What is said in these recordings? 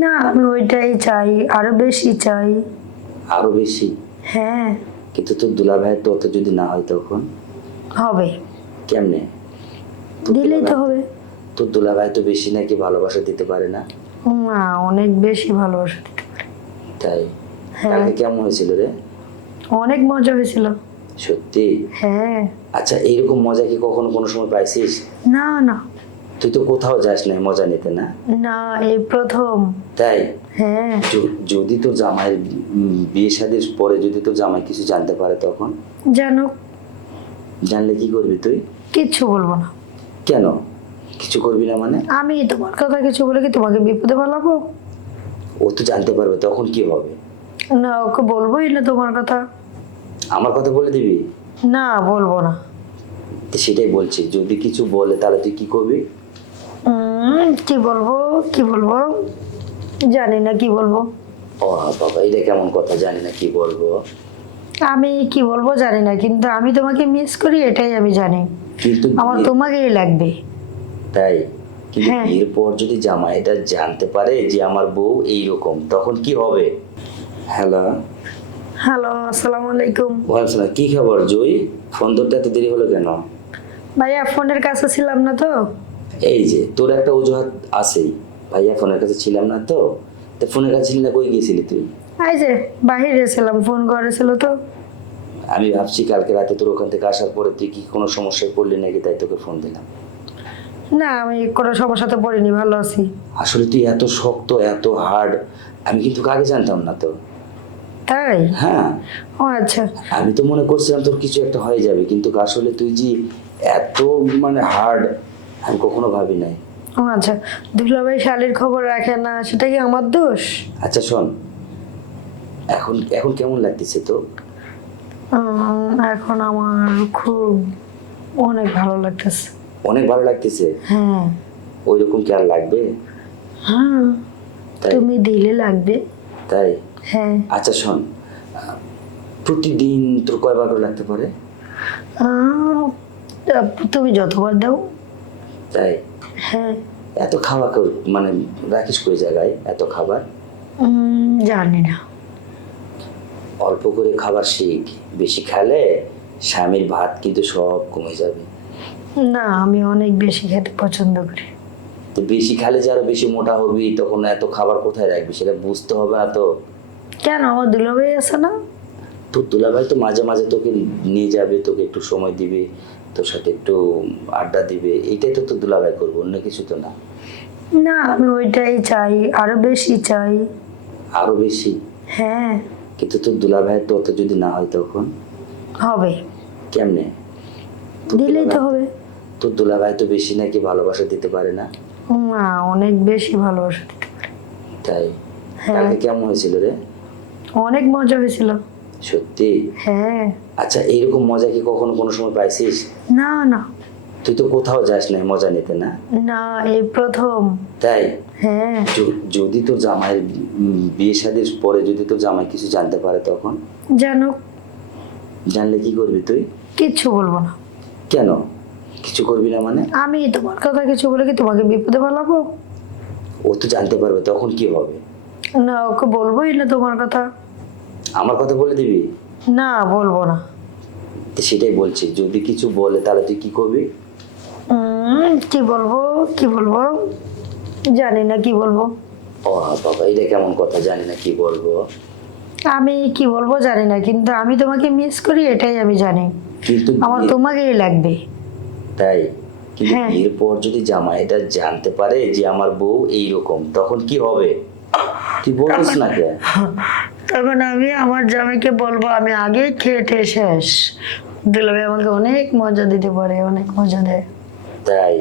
না আমি ওইটাই চাই আরও বেশি চাই। আরও বেশি? হ্যাঁ। কিন্তু তোর দুলা ভাইয়ের তো অত যদি না হয় তখন? হবে। কেমনে? দিলেই তো হবে। তোর দুলা ভাই তো বেশি নাকি ভালোবাসা দিতে পারে না? না অনেক বেশি ভালোবাসা দিতে পারে। তাই? হ্যাঁ। কালকে কেমন হয়েছিল রে? অনেক মজা হয়েছিল। সত্যি? হ্যাঁ। আচ্ছা এইরকম মজা কি কখনো কোনো সময় পাইছিস? না না। তুই তো কোথাও যাস না মজা নিতে না? না এই প্রথম। তাই? হ্যাঁ। যদি তোর জামাইয়ের বিয়ে শাদির পরে যদি তোর জামাই কিছু জানতে পারে তখন? জানো জানলে কি করবি তুই? কিচ্ছু বলব না। কেন? কিছু করবি না মানে? আমি তোমার কথা কিছু বলে কি তোমাকে বিপদে ফেলাবো? ও তো জানতে পারবে তখন কি হবে? না ওকে বলবোই না তোমার কথা। আমার কথা বলে দিবি? না বলব না। সেটাই বলছি যদি কিছু বলে তাহলে তুই কি করবি? কি বলব কি বলব? জানি না কি বলব। ও বাবা এটা কেমন কথা? জানি না কি বলব। আমি কি বলব জানি না কিন্তু আমি তোমাকে মিস করি এটাই আমি জানি। কিন্তু আমার তোমাকেই লাগবে। তাই? কিন্তু হ্যাঁ। এরপর যদি জামাই এটা জানতে পারে যে আমার বউ এইরকম তখন কি হবে? হ্যালো? হ্যালো আসসালামু আলাইকুম। না কি খবর জয় ফোন ধরতে এত দেরি হলো কেন? ভাইয়া ফোনের কাছে ছিলাম না তো। এই যে তোর একটা অজুহাত আছেই। ভাইয়া ফোনের কাছে ছিলাম না তো তো ফোনের কাছে ছিলি না কই গিয়েছিলি তুই? এই যে বাহিরে ছিলাম ফোন করেছিল তো। আমি ভাবছি কালকে রাতে তোর ওখান থেকে আসার পরে তুই কি কোনো সমস্যায় পড়লি নাকি তাই তোকে ফোন দিলাম। না আমি কোনো সমস্যাতে পড়িনি ভালো আছি। আসলে তুই এত শক্ত এত হার্ড আমি কিন্তু আগে জানতাম না তো। তাই? হ্যাঁ। ও আচ্ছা। আমি তো মনে করছিলাম তোর কিছু একটা হয়ে যাবে কিন্তু আসলে তুই যে এত মানে হার্ড আমি কখনো ভাবি নাই। ও আচ্ছা দুলাভাই শালির খবর রাখে না সেটা কি আমার দোষ? আচ্ছা শোন। এখন এখন কেমন লাগতেছে তো এখন আমার খুব অনেক ভালো লাগতেছে। অনেক ভালো লাগতেছে? হ্যাঁ। ওই রকম কি আর লাগবে? হ্যাঁ তুমি দিলে লাগবে। তাই? হ্যাঁ। আচ্ছা শোন। প্রতিদিন তোর কয়বার করে লাগতে পারে? তুমি যতবার দাও। তাই? হ্যাঁ। এত খাওয়া মানে রাখিস কই জায়গায় এত খাবার? জানি না। অল্প করে খাবার শিখ বেশি খেলে স্বামীর ভাত কিন্তু সব কমে যাবে। না আমি অনেক বেশি খেতে পছন্দ করি। তো বেশি খেলে যে আরও বেশি মোটা হবি তখন এত খাবার কোথায় রাখবি সেটা বুঝতে হবে না তো। কেন? আমার দুলাভাই আছে না? তোর দুলাভাই তো মাঝে মাঝে তোকে নিয়ে যাবে তোকে একটু সময় দিবে তোর সাথে একটু আড্ডা দিবে এইটাই তো তোর দুলাভাই করব অন্য কিছু তো না। না আমি ওইটাই চাই আরও বেশি চাই। আরও বেশি? হ্যাঁ। কিন্তু তোর দুলাভাইয়ের তো অত যদি না হয় তখন? হবে। কেমনে? দিলেই তো হবে। তোর দুলাভাই তো বেশি নাকি ভালোবাসা দিতে পারে না? না অনেক বেশি ভালোবাসা দিতে পারে। তাই? হ্যাঁ। কালকে কেমন হয়েছিল রে? অনেক মজা হয়েছিল। সত্যি? হ্যাঁ। আচ্ছা এইরকম মজা কি কখনো কোনো সময় পাইছিস? না না। তুই তো কোথাও যাস না মজা নিতে না? না এই প্রথম। তাই? হ্যাঁ। যদি তোর জামাইয়ের বিয়ে শাদির পরে যদি তোর জামাই কিছু জানতে পারে তখন? জানো জানলে কি করবি তুই? কিচ্ছু বলব না। কেন? কিছু করবি না মানে? আমি তোমার কথা কিছু বলে কি তোমাকে বিপদে ফেলাবো? ও তো জানতে পারবে তখন কি হবে? না ওকে বলবোই না তোমার কথা। আমার কথা বলে দিবি? না বলব না। তো সেটাই বলছি যদি কিছু বলে তাহলে তুই কি করবি? কি বলব কি বলব? জানি না কি বলব। ও বাবা এটা কেমন কথা? জানি না কি বলব। আমি কি বলব জানি না কিন্তু আমি তোমাকে মিস করি এটাই আমি জানি। কিন্তু আমার তোমাকেই লাগবে। তাই? কিন্তু হ্যাঁ। এরপর যদি জামাই এটা জানতে পারে যে আমার বউ এইরকম তখন কি হবে? তুই বলিস না কে? তখন আমি আমার জামাইকে বলব আমি আগে খেয়ে টেয়ে শেষ। দুলাভাই আমাকে অনেক মজা দিতে পারে অনেক মজা দেয়। তাই?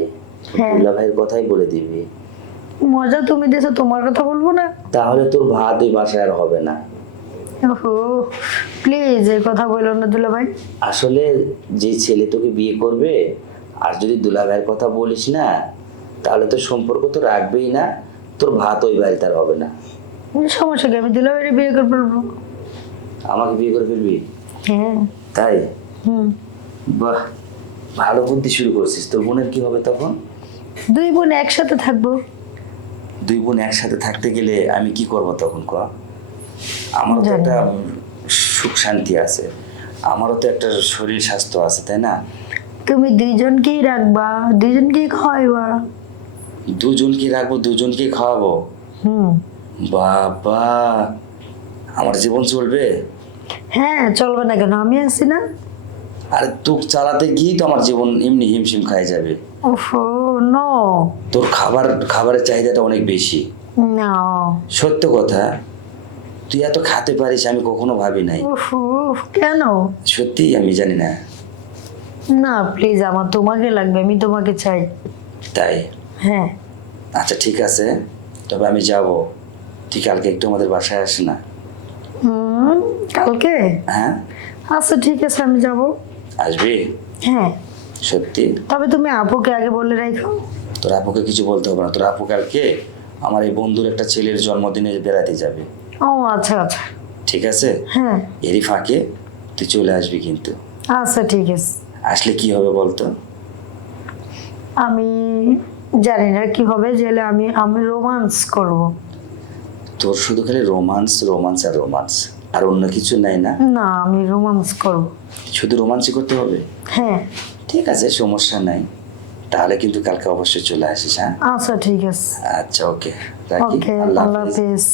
হ্যাঁ। দুলা ভাইয়ের কথাই বলে দিবি। মজা তুমি দিয়েছ তোমার কথা বলব না। তাহলে তোর ভাত ওই বাসায় আর হবে না। ওহো প্লিজ এই কথা বলল না দুলাভাই আসলে যে ছেলে তোকে বিয়ে করবে আর যদি দুলা ভাইয়ের কথা বলিস না তাহলে তো সম্পর্ক তো রাখবেই না তোর ভাত ওই বাড়িতে আর হবে না। সমস্যা কি? আমি দুলাভাইয়ের বিয়ে করে ফেলব। আমাকে বিয়ে করে ফেলবি? হ্যাঁ। তাই? হুম। বাহ ভালো বুদ্ধি শুরু করছিস। তোর বোনের কি হবে তখন? দুই বোন একসাথে থাকব। দুই বোন একসাথে থাকতে গেলে আমি কি করব তখন ক? আমারও তো একটা সুখ শান্তি আছে। আমারও তো একটা শরীর স্বাস্থ্য আছে তাই না? তুমি দুইজনকেই রাখবা। দুইজনকেই খাওয়াইবা। দুজনকে রাখব দুজনকে খাওয়াবো? হুম। বাবা আমার জীবন চলবে? হ্যাঁ চলবে না কেন? আমি আছি না। আর তুক চালাতে গিয়েই তো আমার জীবন এমনি হিমশিম খাই যাবে। ওফো নো তোর খাবার খাবারের চাহিদাটা অনেক বেশি। না। সত্য কথা তুই এত খাতে পারিস আমি কখনো ভাবি নাই। ওফো কেন? সত্যি আমি জানি না। না প্লিজ আমার তোমাকে লাগবে আমি তোমাকে চাই। তাই? হ্যাঁ। আচ্ছা ঠিক আছে। তবে আমি যাব। তুই কালকে একটু আমাদের বাসায় আসি না? কালকে? হ্যাঁ। আচ্ছা ঠিক আছে আমি যাব। আসবি? হ্যাঁ। সত্যি? তবে তুমি আপুকে আগে বলে রাখো। তোর আপুকে কিছু বলতে হবে না। তোর আপু কালকে আমার এই বন্ধুর একটা ছেলের জন্মদিনে বেড়াতে যাবে। ও আচ্ছা আচ্ছা। ঠিক আছে? হ্যাঁ। এরই ফাঁকে তুই চলে আসবি কিন্তু। আচ্ছা ঠিক আছে। আসলে কি হবে বলতো? আমি জানি না কি হবে জেলে আমি আমি রোমান্স করব। তোর শুধু খালি রোমান্স রোমান্স আর রোমান্স আর অন্য কিছু নাই না? না আমি রোমান্স করব। শুধু রোমান্সই করতে হবে? হ্যাঁ। ঠিক আছে সমস্যা নাই। তাহলে কিন্তু কালকে অবশ্যই চলে আসিস হ্যাঁ? আচ্ছা ঠিক আছে। আচ্ছা ওকে। রাখি। ওকে আল্লাহ হাফেজ।